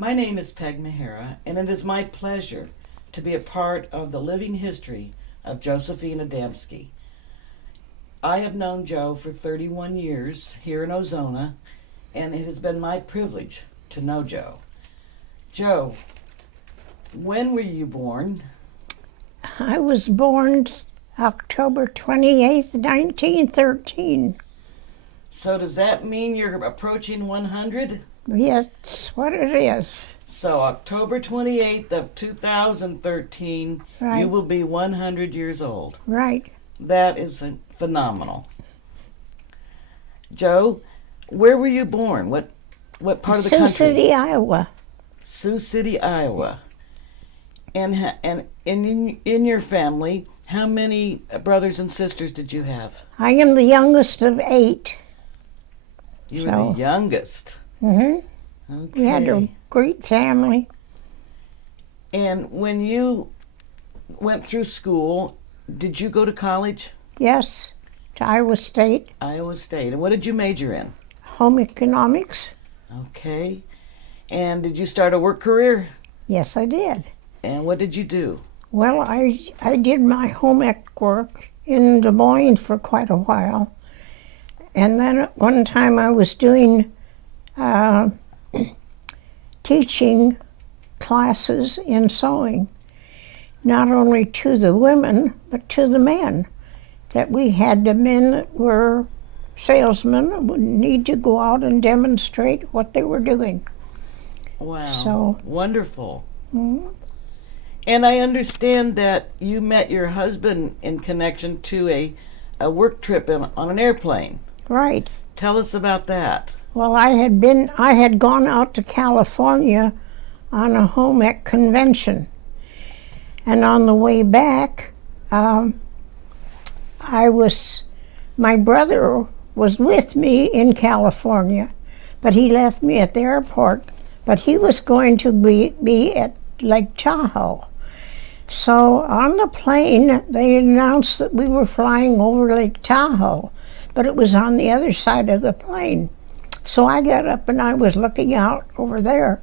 My name is Peg Mahara, and it is my pleasure to be a part of the living history of Josephine Adamski. I have known Joe for 31 years here in Ozona, and it has been my privilege to know Joe. Joe, when were you born? I was born October 28th, 1913. So does that mean you're approaching 100? Yes, that's what it is. So October 28th of 2013, Right. you will be 100 years old. Right. That is phenomenal. Joe, where were you born? What part of the country? Sioux City, Iowa. Sioux City, Iowa. And in your family, how many brothers and sisters did you have? I am the youngest of 8. You were the youngest. Mm-hmm. Okay. We had a great family. And when you went through school, did you go to college? Yes, to Iowa State. Iowa State. And what did you major in? Home economics. Okay. And did you start a work career? Yes, I did. And what did you do? Well, I did my home ec work in Des Moines for quite a while. And then at one time I was doing teaching classes in sewing, not only to the women, but to the men. That we had the men that were salesmen would need to go out and demonstrate what they were doing. Wow. So, wonderful. mm, And I understand that you met your husband in connection to a work trip on an airplane. right. Tell us about that. Well, I had gone out to California on a home ec convention. And on the way back, my brother was with me in California, but he left me at the airport. But he was going to be at Lake Tahoe. So on the plane, they announced that we were flying over Lake Tahoe, but it was on the other side of the plane. So I got up and I was looking out over there,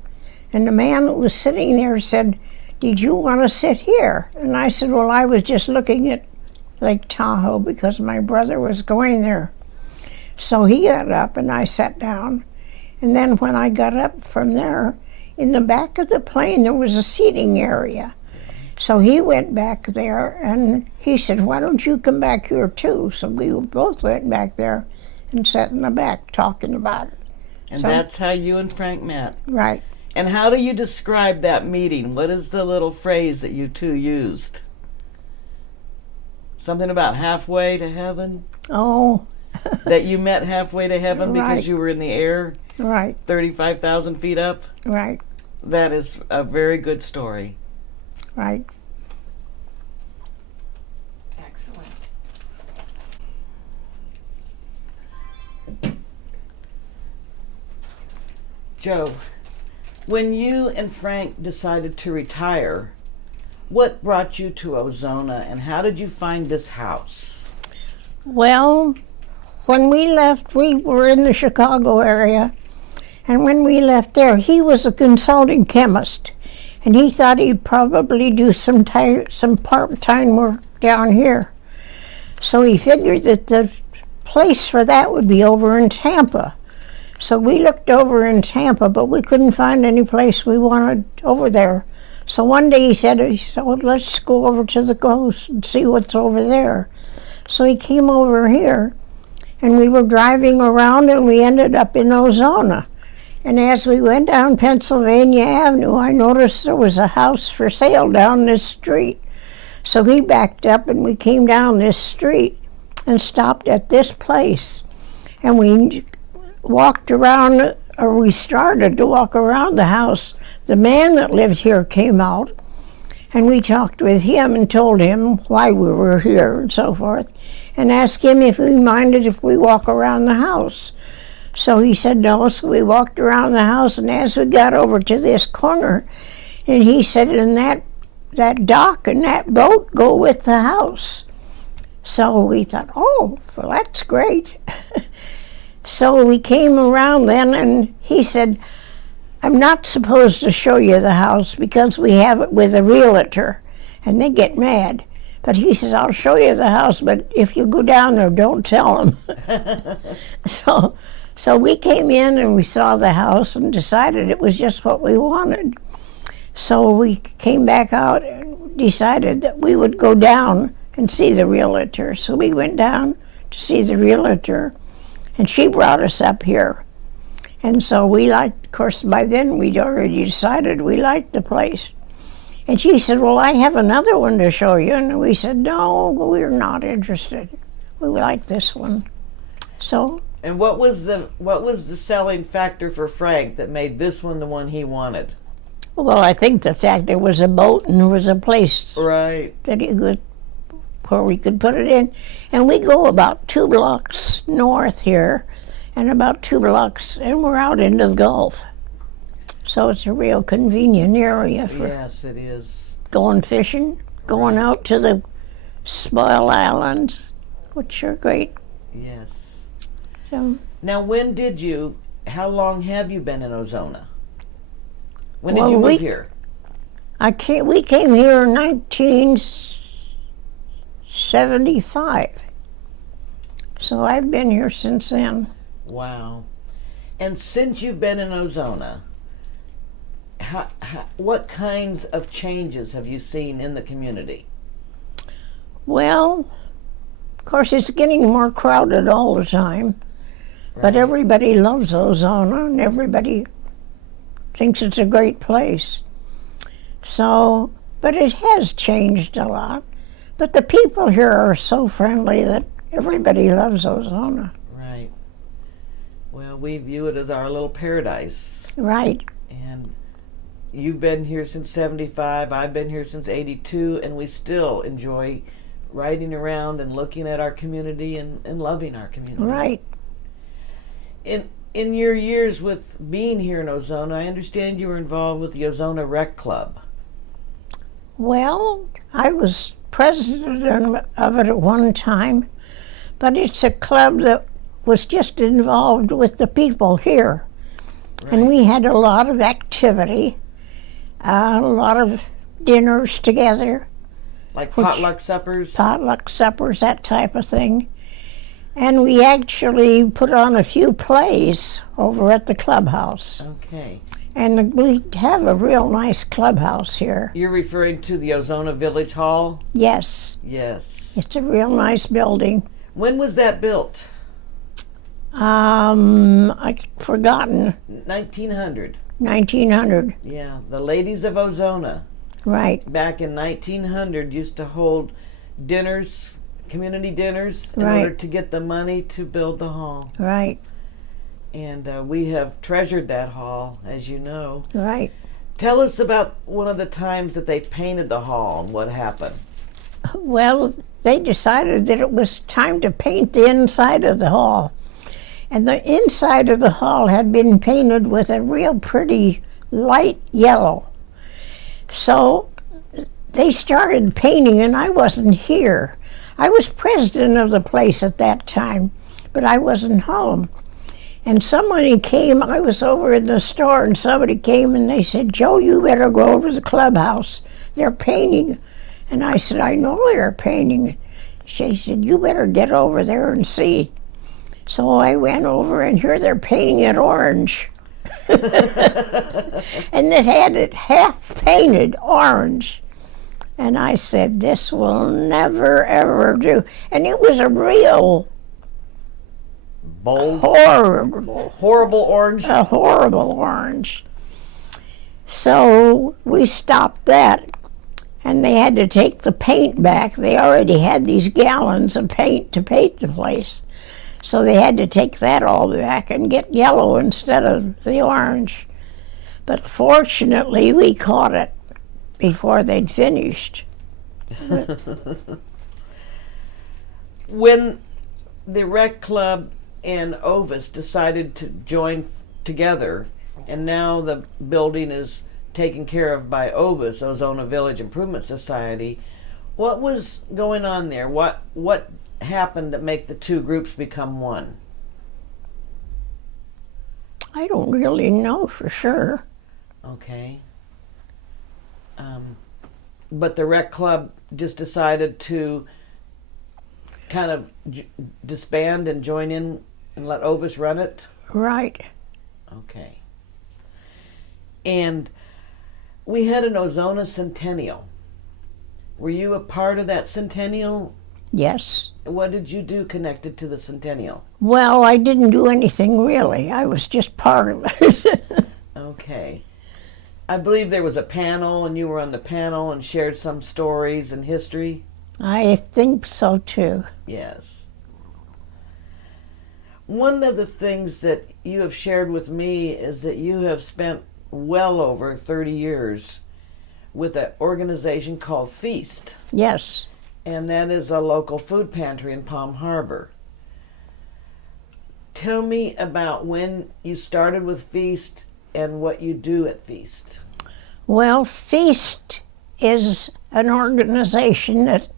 and the man that was sitting there said, "Did you want to sit here?" And I said, "Well, I was just looking at Lake Tahoe because my brother was going there." So he got up and I sat down, and then when I got up from there, in the back of the plane there was a seating area. So he went back there and he said, "Why don't you come back here too?" So we both went back there and sat in the back talking about it. And So- that's how you and Frank met. Right. And how do you describe that meeting? What is the little phrase that you two used? Something about halfway to heaven? Oh, That you met halfway to heaven Right. because you were in the air right, 35,000 feet up? right, That is a very good story. right. Excellent. Joe, when you and Frank decided to retire, what brought you to Ozona and how did you find this house? Well, when we left, we were in the Chicago area, and when we left there, he was a consulting chemist, and he thought he'd probably do some part-time work down here. So he figured that the place for that would be over in Tampa. So we looked over in Tampa, but we couldn't find any place we wanted over there. So one day he said, "Well, let's go over to the coast and see what's over there." So he came over here, and we were driving around, and we ended up in Ozona. And as we went down Pennsylvania Avenue, I noticed there was a house for sale down this street. So he backed up, and we came down this street and stopped at this place. And we walked around, or we started to walk around the house. The man that lived here came out, and we talked with him and told him why we were here and so forth, and asked him if he minded if we walk around the house. So he said no, so we walked around the house, and as we got over to this corner, and he said, "And that dock and that boat go with the house." So we thought, oh, well, that's great. So we came around then, and he said, I'm not supposed to show you the house because we have it with a realtor, and they get mad. But he says, I'll show you the house, but if you go down there, don't tell them. So we came in and we saw the house and decided it was just what we wanted. So we came back out and decided that we would go down and see the realtor. So we went down to see the realtor, and she brought us up here. And so we liked, of course, by then we'd already decided we liked the place. And she said, well, I have another one to show you. And we said, no, we're not interested. We like this one. So. And what was the selling factor for Frank that made this one the one he wanted? Well, I think the fact there was a boat and there was a place right that he could, where we could put it in. And we go about 2 blocks north here and about 2 blocks, and we're out into the Gulf. So it's a real convenient area for yes, it is. Going fishing, going out to the Spoil Islands, which are great. Yes. So now, how long have you been in Ozona? When did you move here? We came here in 1975. So I've been here since then. Wow. And since you've been in Ozona, what kinds of changes have you seen in the community? Well, of course, it's getting more crowded all the time. Right. But everybody loves Ozona, and everybody thinks it's a great place. So, but it has changed a lot. But the people here are so friendly that everybody loves Ozona. Right. Well, we view it as our little paradise. Right. And you've been here since 75, I've been here since 82, and we still enjoy riding around and looking at our community and loving our community. Right. In your years with being here in Ozona, I understand you were involved with the Ozona Rec Club. Well, I was president of it at one time, but it's a club that was just involved with the people here. Right. And we had a lot of activity, a lot of dinners together. Like potluck suppers? Potluck suppers, that type of thing. And we actually put on a few plays over at the clubhouse. Okay. And we have a real nice clubhouse here. You're referring to the Ozona Village Hall? Yes. Yes. It's a real nice building. When was that built? I've forgotten. 1900. 1900. Yeah, the ladies of Ozona. Right. Back in 1900 used to hold dinners, community dinners, in right. order to get the money to build the hall. Right. And we have treasured that hall, as you know. Right. Tell us about one of the times that they painted the hall and what happened. Well, they decided that it was time to paint the inside of the hall. And the inside of the hall had been painted with a real pretty light yellow. So they started painting, and I wasn't here. I was president of the place at that time, but I wasn't home. And somebody came, I was over in the store, and somebody came and they said, Joe, you better go over to the clubhouse. They're painting. And I said, I know they're painting. She said, you better get over there and see. So I went over, and here they're painting it orange. And it had it half painted orange. And I said, this will never, ever do. And it was a real bold, horrible orange. A horrible orange. So we stopped that, and they had to take the paint back. They already had these gallons of paint to paint the place. So they had to take that all back and get yellow instead of the orange. But fortunately, we caught it before they'd finished. When the Rec Club and Ovis decided to join together, and now the building is taken care of by Ovis, Ozona Village Improvement Society, what was going on there? What happened to make the two groups become one? I don't really know for sure. Okay. But the rec club just decided to kind of disband and join in and let Ovis run it? Right. Okay. And we had an Ozona Centennial. Were you a part of that Centennial? Yes. What did you do connected to the Centennial? Well, I didn't do anything really. I was just part of it. Okay. I believe there was a panel and you were on the panel and shared some stories and history. I think so too. Yes. One of the things that you have shared with me is that you have spent well over 30 years with an organization called Feast. Yes. And that is a local food pantry in Palm Harbor. Tell me about when you started with Feast and what you do at Feast. Well, Feast is an organization that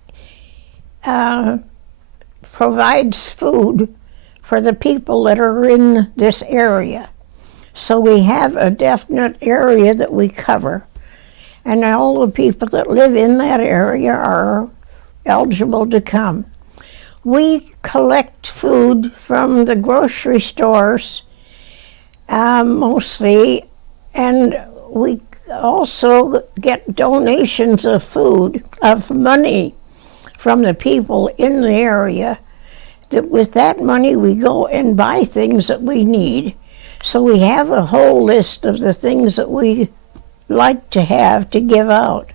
provides food for the people that are in this area. So we have a definite area that we cover, and all the people that live in that area are eligible to come. We collect food from the grocery stores mostly, and we also get donations of food, of money from the people in the area. That with that money we go and buy things that we need. So we have a whole list of the things that we like to have to give out.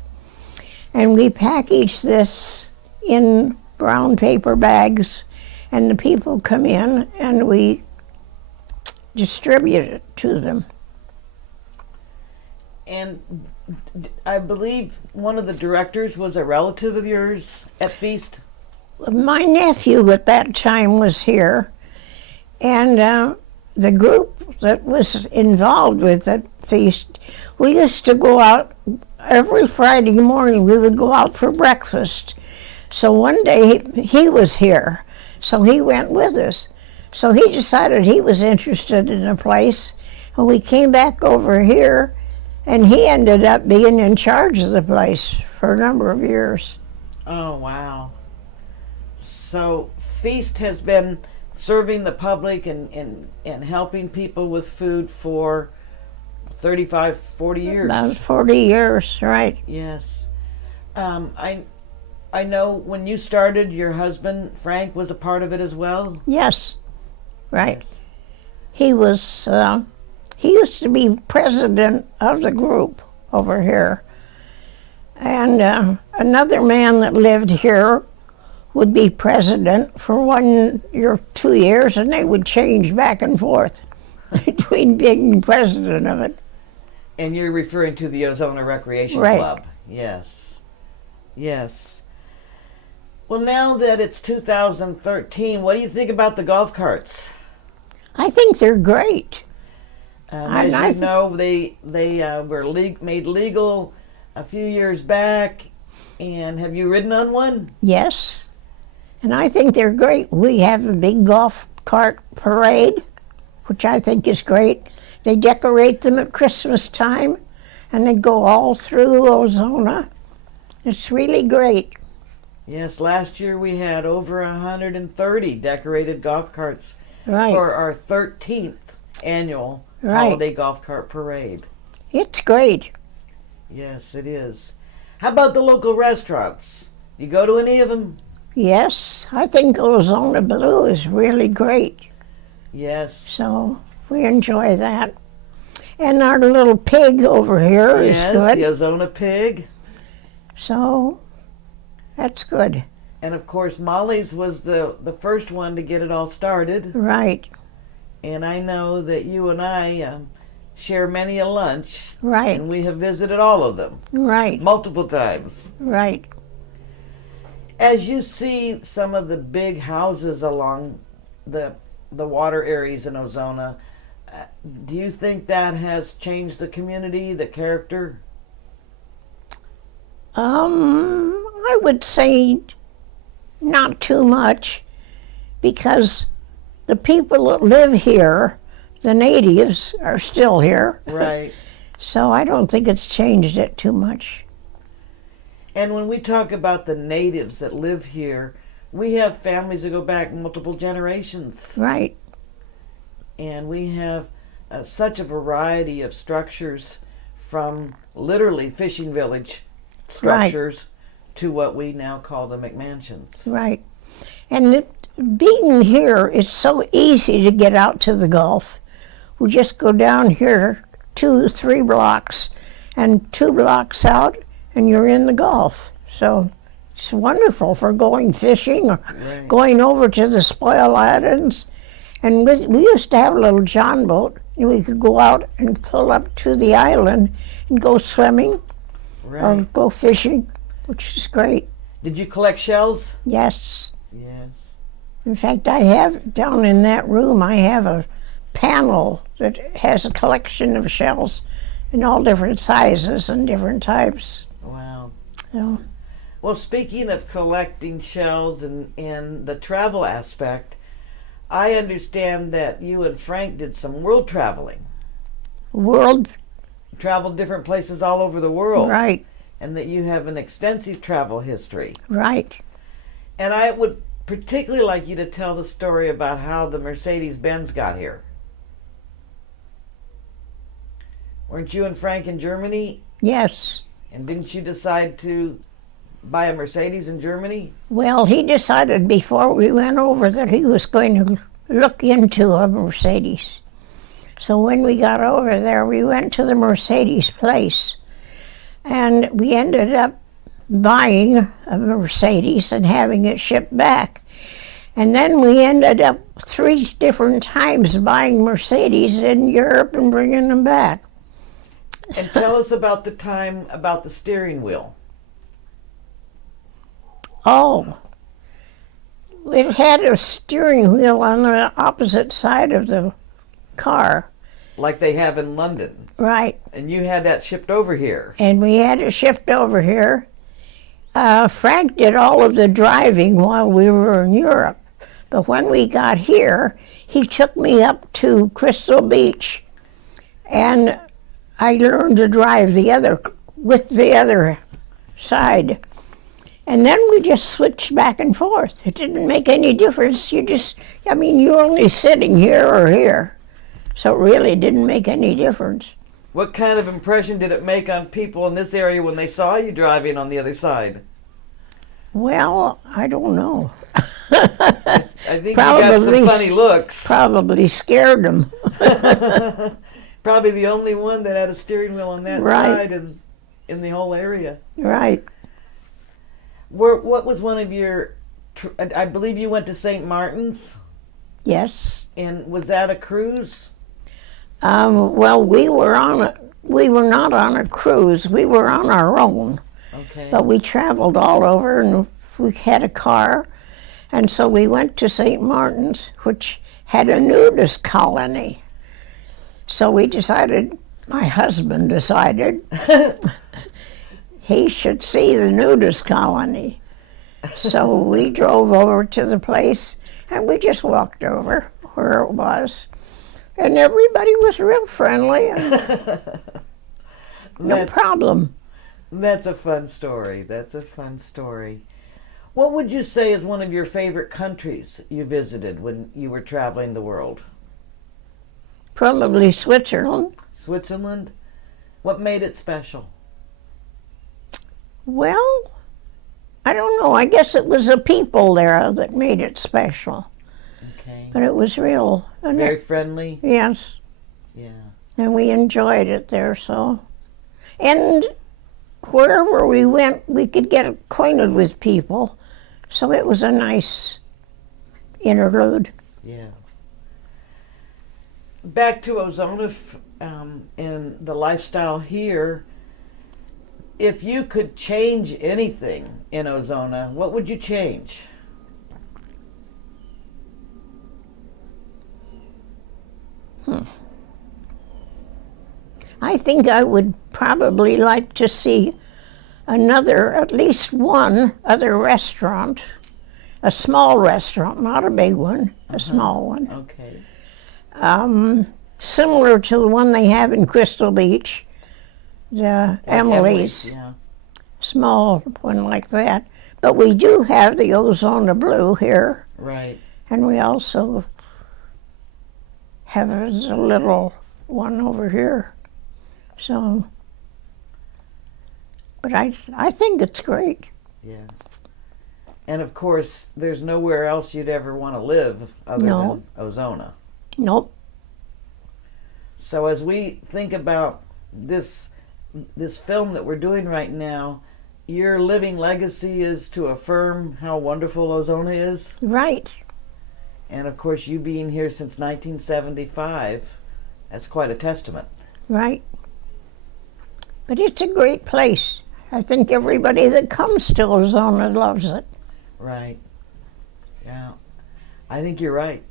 And we package this in brown paper bags, and the people come in and we distribute it to them. And I believe one of the directors was a relative of yours at Feast? My nephew at that time was here, and the group that was involved with the Feast, we used to go out every Friday morning. We would go out for breakfast. So one day he was here, so he went with us. So he decided he was interested in a place, and we came back over here, and he ended up being in charge of the place for a number of years. Oh, wow. So Feast has been serving the public and helping people with food for 35, 40 years. About 40 years, right. Yes. I know when you started, your husband, Frank, was a part of it as well? Yes, right. Yes. He used to be president of the group over here. And another man that lived here would be president for 1 year, 2 years, and they would change back and forth between being president of it. And you're referring to the Ozona Recreation Right. Club. Yes. Yes. Well, now that it's 2013, what do you think about the golf carts? I think they're great. As you know, they were made legal a few years back. And have you ridden on one? Yes, and I think they're great. We have a big golf cart parade, which I think is great. They decorate them at Christmas time, and they go all through Ozona. It's really great. Yes, last year we had over 130 decorated golf carts Right. for our 13th annual Right. holiday golf cart parade. It's great. Yes, it is. How about the local restaurants? You go to any of them? Yes, I think Ozona Blue is really great. Yes. So we enjoy that. And our little pig over here is Yes, good. the Ozona Pig. So that's good. And of course, Molly's was the first one to get it all started. Right, And I know that you and I share many a lunch. right, And we have visited all of them right, multiple times. right. As you see some of the big houses along the water areas in Ozona, do you think that has changed the community, the character? I would say not too much, because the people that live here, the natives are still here. Right. So I don't think it's changed it too much. And when we talk about the natives that live here, we have families that go back multiple generations. Right. And we have such a variety of structures, from literally fishing village structures to what we now call the McMansions. Right. And being here, it's so easy to get out to the Gulf. We just go down here 2-3 blocks, and 2 blocks out, and you're in the Gulf. So it's wonderful for going fishing or going over to the Spoil Islands. And we used to have a little John boat, and we could go out and pull up to the island and go swimming or go fishing, which is great. Did you collect shells? Yes. Yes. In fact, I have, down in that room, I have a panel that has a collection of shells in all different sizes and different types. Wow. So, well, speaking of collecting shells and the travel aspect, I understand that you and Frank did some world traveling. Traveled different places all over the world. Right. And that you have an extensive travel history. Right. And I would particularly like you to tell the story about how the Mercedes-Benz got here. Weren't you and Frank in Germany? Yes. And didn't you decide to buy a Mercedes in Germany? Well, he decided before we went over that he was going to look into a Mercedes. So when we got over there, we went to the Mercedes place. And we ended up buying a Mercedes and having it shipped back. And then we ended up 3 different times buying Mercedes in Europe and bringing them back. And tell us about the time about the steering wheel. Oh, it had a steering wheel on the opposite side of the car. Like they have in London. Right. And you had that shipped over here. And we had it shipped over here. Frank did all of the driving while we were in Europe. But when we got here, he took me up to Crystal Beach, and I learned to drive with the other side. And then we just switched back and forth. It didn't make any difference. You're only sitting here or here. So it really didn't make any difference. What kind of impression did it make on people in this area when they saw you driving on the other side? Well, I don't know. I think you got some funny looks. Probably scared them. Probably the only one that had a steering wheel on that side in the whole area. Right. What was one of your... I believe you went to St. Martin's? Yes. And was that a cruise? Well, we were not on a cruise. We were on our own. Okay. But we traveled all over, and we had a car. And so we went to St. Martin's, which had a nudist colony. So my husband decided, he should see the nudist colony. So we drove over to the place, and we just walked over where it was. And everybody was real friendly, and no problem. That's a fun story. That's a fun story. What would you say is one of your favorite countries you visited when you were traveling the world? Probably Switzerland. Switzerland? What made it special? Well, I don't know. I guess it was the people there that made it special. Okay. But it was real. Very friendly? Yes. Yeah. And we enjoyed it there, so. And wherever we went, we could get acquainted with people. So it was a nice interlude. Yeah. Back to Ozona and the lifestyle here. If you could change anything in Ozona, what would you change? I think I would probably like to see at least one other restaurant, a small restaurant, not a big one, a small one. Okay. similar to the one they have in Crystal Beach, the Emily's, Yeah. small one like that. But we do have the Ozona Blue here, Right. and we also have a little one over here. So, but I think it's great. Yeah. And of course, there's nowhere else you'd ever want to live other No. than Ozona. Nope. So as we think about this film that we're doing right now, your living legacy is to affirm how wonderful Ozona is. Right. And of course, you being here since 1975, that's quite a testament. Right. But it's a great place. I think everybody that comes to Ozona loves it. Right. Yeah. I think you're right.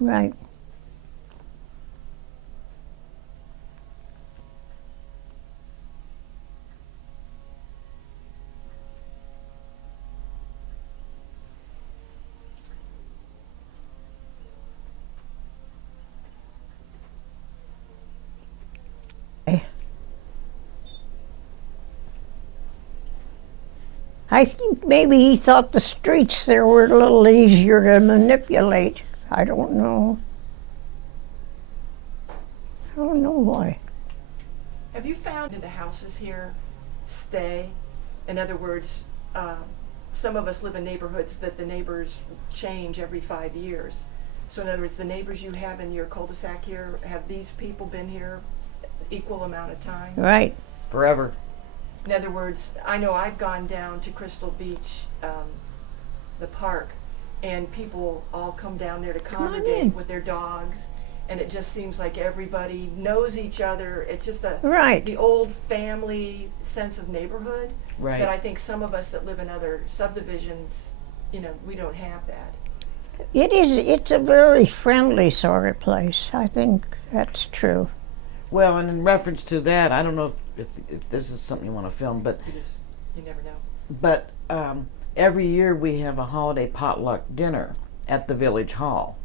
Right. I think maybe he thought the streets there were a little easier to manipulate. I don't know. I don't know why. Have you found that the houses here stay? In other words, some of us live in neighborhoods that the neighbors change every 5 years. So in other words, the neighbors you have in your cul-de-sac here, have these people been here equal amount of time? Right. Forever. In other words, I know I've gone down to Crystal Beach, the park, and people all come down there to on in. congregate with their dogs, and it just seems like everybody knows each other. It's just Right. the old family sense of neighborhood Right. that I think some of us that live in other subdivisions, we don't have that. It is. It's a very friendly sort of place. I think that's true. Well, and in reference to that, I don't know if this is something you want to film, but You never know. But every year we have a holiday potluck dinner at the Village Hall.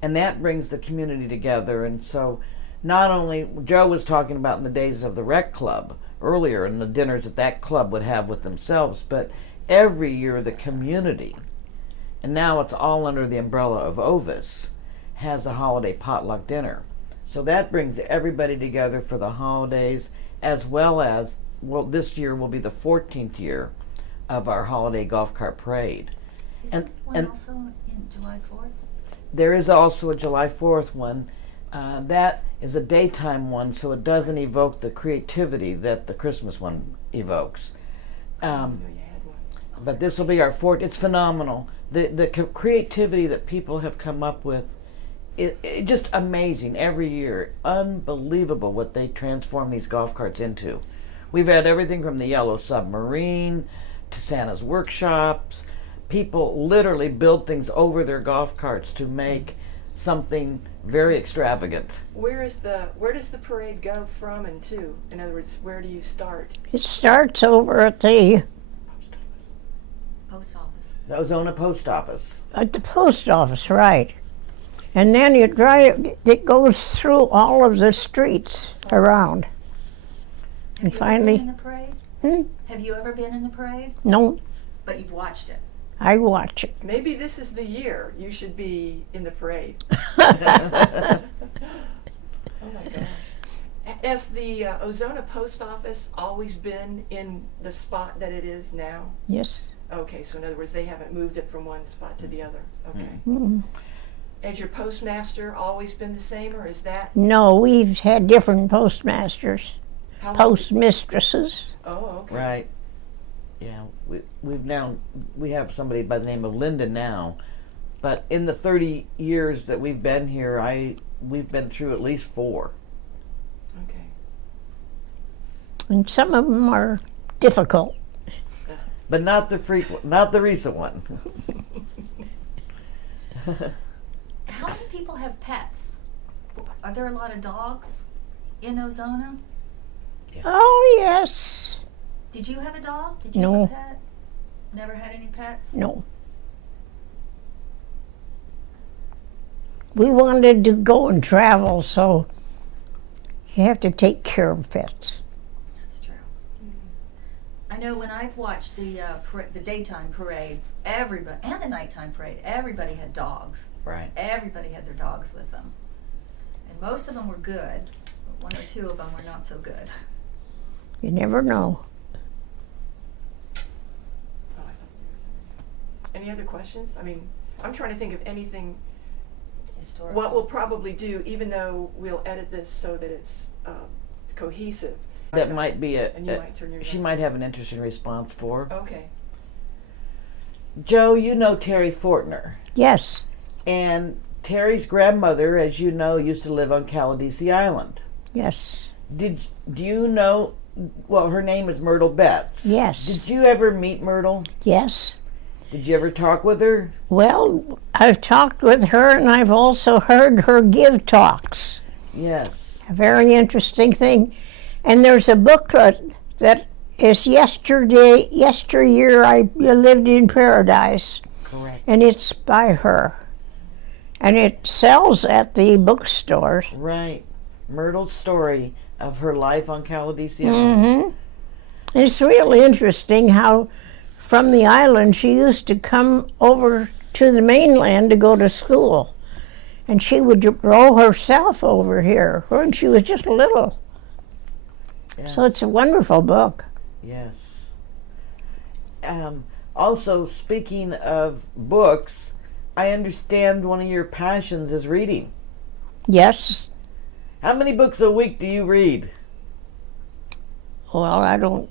And that brings the community together. And so not only, Joe was talking about in the days of the Rec Club earlier and the dinners that club would have with themselves, but every year the community, and now it's all under the umbrella of Ovis, has a holiday potluck dinner. So that brings everybody together for the holidays, as well as, well, this year will be the 14th year of our holiday golf cart parade. Isn't one also in July 4th? There is also a July 4th one. That is a daytime one, so it doesn't evoke the creativity that the Christmas one evokes. I didn't know you had one. But this will be our fourth. It's phenomenal. The creativity that people have come up with, it just amazing every year. Unbelievable what they transform these golf carts into. We've had everything from the Yellow Submarine to Santa's workshops. People literally build things over their golf carts to make something very extravagant. Where does the parade go from and to? In other words, where do you start? It starts over at the Post office. The Ozona Post Office. post office, right? And then you drive. It goes through all of the streets around. And Have you ever finally, been in the parade? Hmm? Have you ever been in the parade? no, But you've watched it. I watch it. Maybe this is the year you should be in the parade. Oh my God. Has the Ozona Post Office always been in the spot that it is now? Yes. Okay, so in other words, they haven't moved it from one spot to the other. Okay. Mm. Has your postmaster always been the same, or is that No, we've had different postmasters, how long? postmistresses. Oh, okay. Right. Yeah, we have somebody by the name of Linda now, but in the 30 years that we've been here, we've been through at least 4. Okay. And some of them are difficult. But not the recent one. How many people have pets? Are there a lot of dogs in Ozona? Oh, yes. Did you have a dog? Did you No. have a pet? Never had any pets? No. we wanted to go and travel, so you have to take care of pets. That's true. I know when I've watched the daytime parade, everybody, and the nighttime parade, everybody had dogs. Right. Everybody had their dogs with them. And most of them were good, but one or two of them were not so good. You never know. Any other questions? I mean, I'm trying to think of anything. Historical. What we'll probably do, even though we'll edit this so that it's cohesive. That might be And you might turn your she back. might have an interesting response for. Okay. Joe, you know Terry Fortner. Yes, And Terry's grandmother, as you know, used to live on Caladesi Island. yes, Do you know, well, her name is Myrtle Betts. yes, Did you ever meet Myrtle? yes. Did you ever talk with her? Well, I've talked with her, and I've also heard her give talks. Yes. A very interesting thing. And there's a booklet that is Yesteryear I Lived in Paradise, Correct. and it's by her. And it sells at the bookstores. Right. Myrtle's story of her life on Caladesi Island. It's really interesting how from the island she used to come over to the mainland to go to school. And she would row herself over here when she was just little. Yes. So it's a wonderful book. Yes. Also, speaking of books, I understand one of your passions is reading. Yes. How many books a week do you read? Well, I don't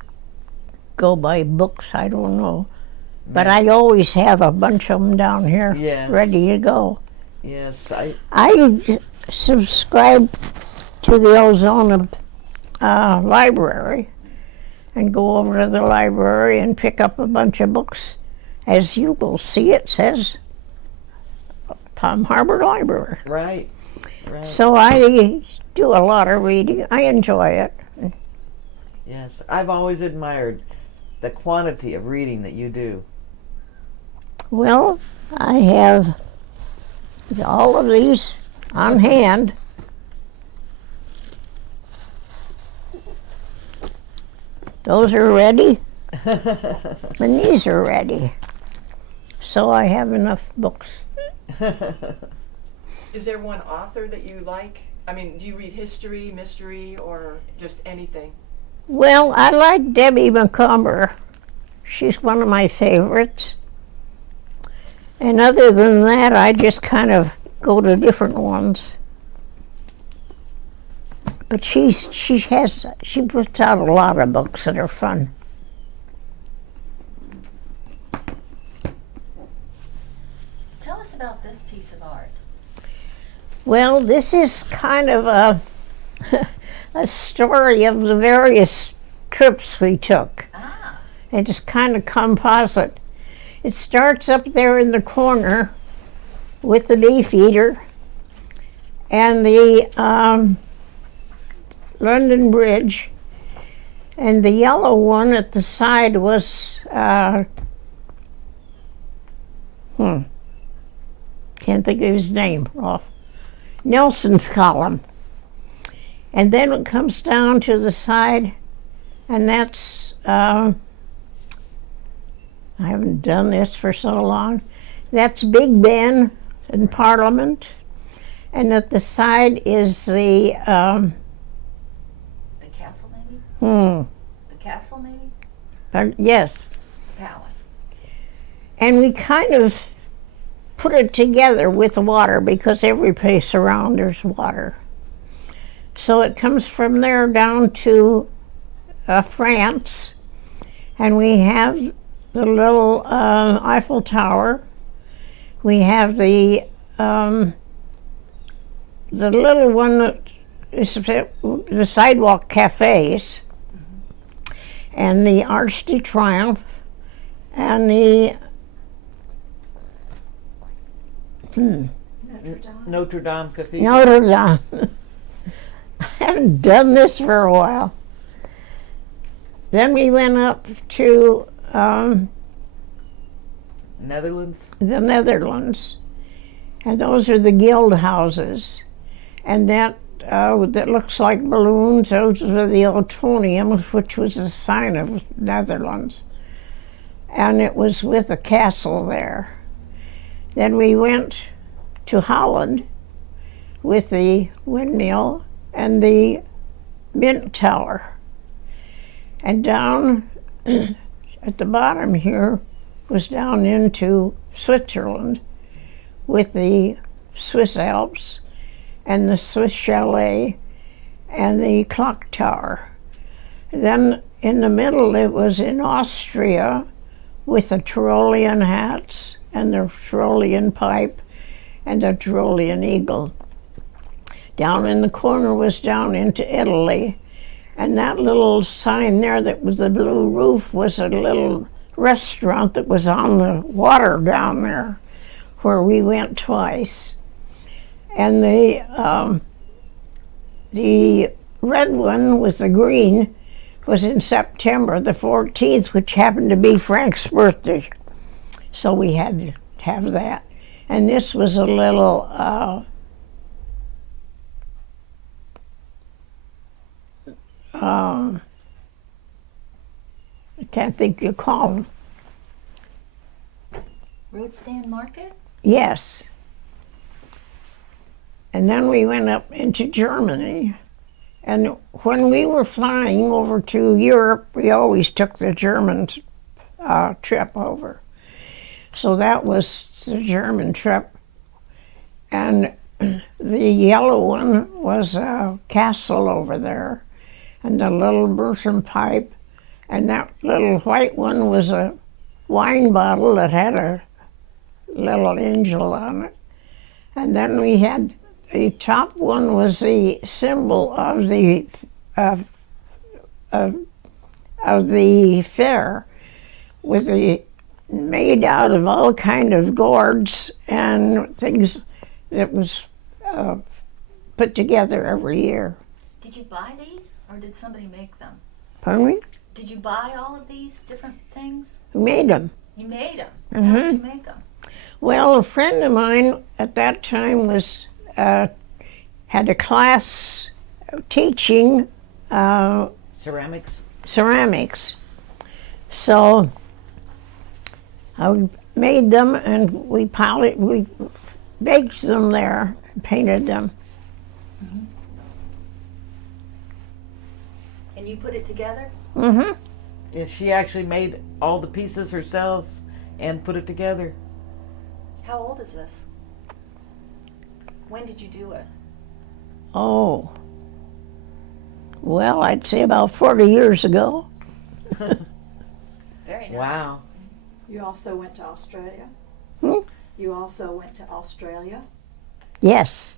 go by books, I don't know. But I always have a bunch of them down here Yes. ready to go. Yes, I subscribe to the Ozona library and go over to the library and pick up a bunch of books. As you will see, it says Palm Harbor Library. right. So I do a lot of reading. I enjoy it. Yes, I've always admired the quantity of reading that you do. Well, I have all of these on hand. Those are ready, and these are ready. So I have enough books. Is there one author that you like? I mean, do you read history, mystery, or just anything? Well, I like Debbie McCumber. She's one of my favorites. And other than that, I just kind of go to different ones. But she puts out a lot of books that are fun. Tell us about this piece of art. Well, this is kind of a story of the various trips we took. Ah, And it's kind of composite. It starts up there in the corner with the beef eater and the London Bridge, and the yellow one at the side was can't think of his name off. Nelson's Column. And then it comes down to the side, and that's I haven't done this for so long. That's Big Ben and Parliament, and at the side is the castle maybe? hmm, The castle maybe? yes. Palace. And we kind of put it together with the water because every place around there's water. So it comes from there down to France, and we have the little Eiffel Tower. We have the little one that is the sidewalk cafes, and the Arch de Triomphe, and the Notre Dame. Notre Dame Cathedral. Notre Dame. I haven't done this for a while. Then we went up to Netherlands. the Netherlands, And those are the guild houses. And that looks like balloons, those are the Otoniums, which was a sign of Netherlands. And it was with a castle there. Then we went to Holland with the windmill and the mint tower. And down at the bottom here was down into Switzerland with the Swiss Alps and the Swiss chalet and the clock tower. Then in the middle it was in Austria with the Tyrolean hats and the Tyrolean pipe and the Tyrolean eagle. Down in the corner was down into Italy, and that little sign there that was the blue roof was a little restaurant that was on the water down there where we went twice. And the red one with the green was in September the 14th, which happened to be Frank's birthday. So we had to have that. And this was a little I can't think you call them. Road stand market? Yes. And then we went up into Germany. And when we were flying over to Europe, we always took the German trip over. So that was the German trip. And the yellow one was a castle over there, and the little Burton pipe. And that little white one was a wine bottle that had a little angel on it. And then we had the top one was the symbol of the fair, with the made out of all kind of gourds and things that was put together every year. Did you buy these, or did somebody make them? Pardon me? Did you buy all of these different things? Who made them? You made them. Mm-hmm. How did you make them? Well, a friend of mine at that time was had a class teaching Ceramics. ceramics. So I made them, and we baked them there, painted them. Mm-hmm. And you put it together? Mm-hmm. Yeah, she actually made all the pieces herself and put it together. How old is this? When did you do it? Oh, well, I'd say about 40 years ago. Very nice. Wow. You also went to Australia? Hmm? You also went to Australia? Yes.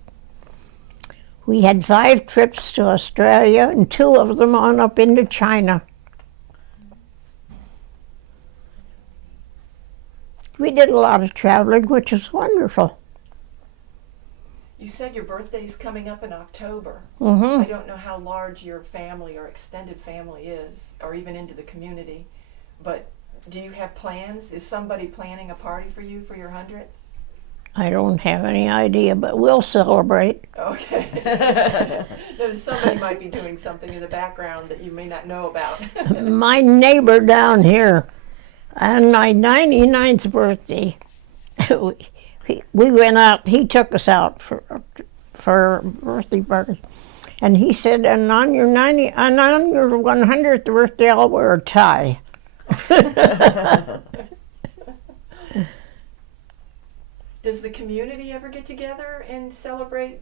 We had 5 trips to Australia, and 2 of them on up into China. We did a lot of traveling, which was wonderful. You said your birthday's coming up in October. Mm-hmm. I don't know how large your family or extended family is, or even into the community, but do you have plans? Is somebody planning a party for you for your 100th? I don't have any idea, but we'll celebrate. Okay. No, somebody might be doing something in the background that you may not know about. My neighbor down here, on my 99th birthday, we went out, he took us out for a birthday party. And he said, and on your 100th birthday, I'll wear a tie. Does the community ever get together and celebrate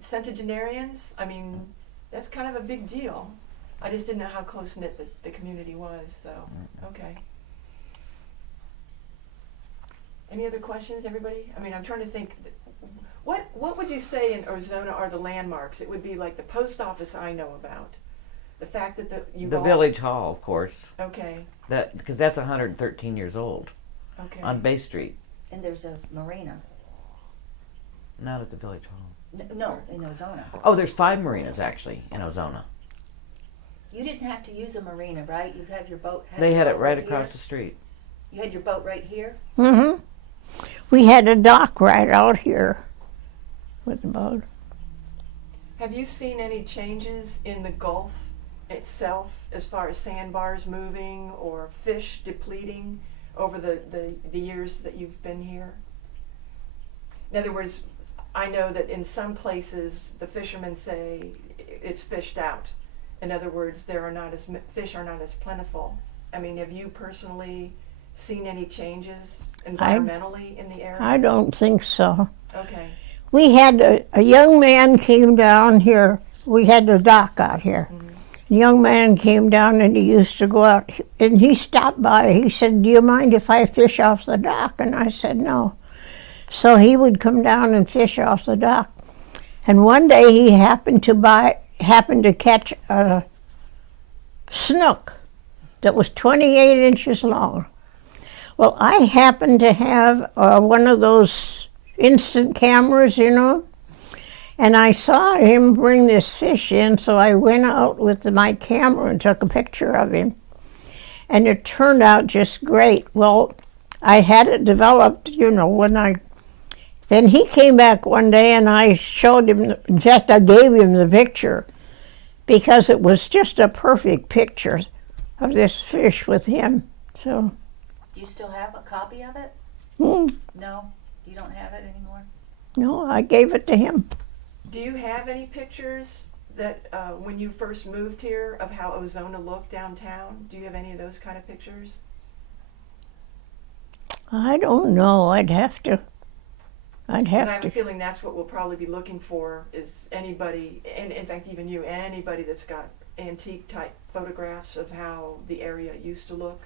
centenarians? I mean, that's kind of a big deal. I just didn't know how close-knit the community was, so, okay. Any other questions, everybody? I mean, I'm trying to think, what would you say in Ozona are the landmarks? It would be like the post office I know about. The fact that The village hall, of course. Okay, Because that's 113 years old okay. on Bay Street. And there's a marina. Not at the village hall. No, in Ozona. Oh, there's 5 marinas actually in Ozona. You didn't have to use a marina, right? You have your boat. They had it right here. across the street. You had your boat right here? Mm-hmm. We had a dock right out here with the boat. Have you seen any changes in the Gulf itself as far as sandbars moving or fish depleting over the years that you've been here? In other words, I know that in some places the fishermen say it's fished out. In other words, fish are not as plentiful. I mean, have you personally seen any changes environmentally in the area? I don't think so. Okay. We had a young man came down here. We had the dock out here. A young man came down and he used to go out, and he stopped by. He said, "Do you mind if I fish off the dock?" And I said, "No." So he would come down and fish off the dock. And one day he happened to catch a snook that was 28 inches long. Well, I happened to have one of those instant cameras, you know, and I saw him bring this fish in, so I went out with my camera and took a picture of him. And it turned out just great. Well, I had it developed, you know, then he came back one day and I showed him, in fact, I gave him the picture because it was just a perfect picture of this fish with him. So, Do you still have a copy of it? No, you don't have it anymore? no, I gave it to him. Do you have any pictures that when you first moved here of how Ozona looked downtown? Do you have any of those kind of pictures? I don't know. I'd have to. Because I have a feeling that's what we'll probably be looking for is anybody, and in fact even you, anybody that's got antique type photographs of how the area used to look.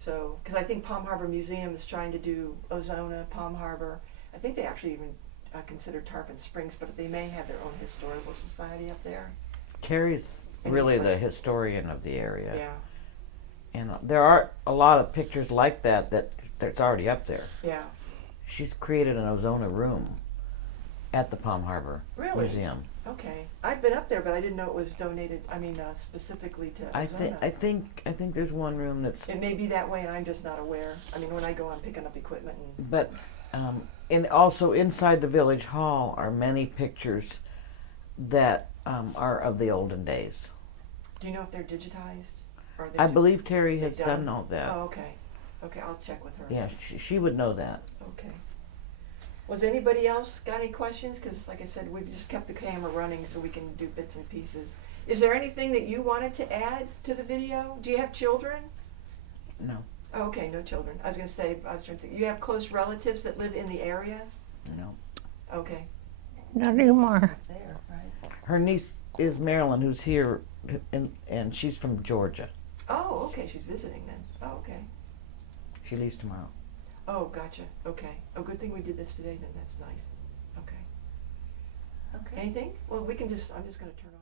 So, because I think Palm Harbor Museum is trying to do Ozona, Palm Harbor. I think they actually even consider Tarpon Springs, but they may have their own historical society up there. Carrie's And really it's like- the historian of the area. Yeah, And there are a lot of pictures like that's already up there. yeah. She's created an Ozona room at the Palm Harbor Really? Museum. Okay, I've been up there, but I didn't know it was donated. I mean, specifically to Ozona. I think there's one room that's. It may be that way, and I'm just not aware. I mean, when I go, I'm picking up equipment. And But and also inside the village hall are many pictures that are of the olden days. do you know if they're digitized? Or are they I believe Terry has they're done all that. Oh, okay. Okay, I'll check with her. Yeah, she would know that. Okay. Was anybody else got any questions? Because, like I said, we've just kept the camera running so we can do bits and pieces. Is there anything that you wanted to add to the video? Do you have children? No, Oh, okay, no children. I was trying to think. You have close relatives that live in the area? no. Okay. Not anymore. There, right? Her niece is Marilyn, who's here, and she's from Georgia. Oh, okay. She's visiting then. Oh, okay. She leaves tomorrow. Oh, gotcha. Okay. Oh, good thing we did this today then. That's nice. Okay. Okay. Anything? Well, I'm just going to turn off.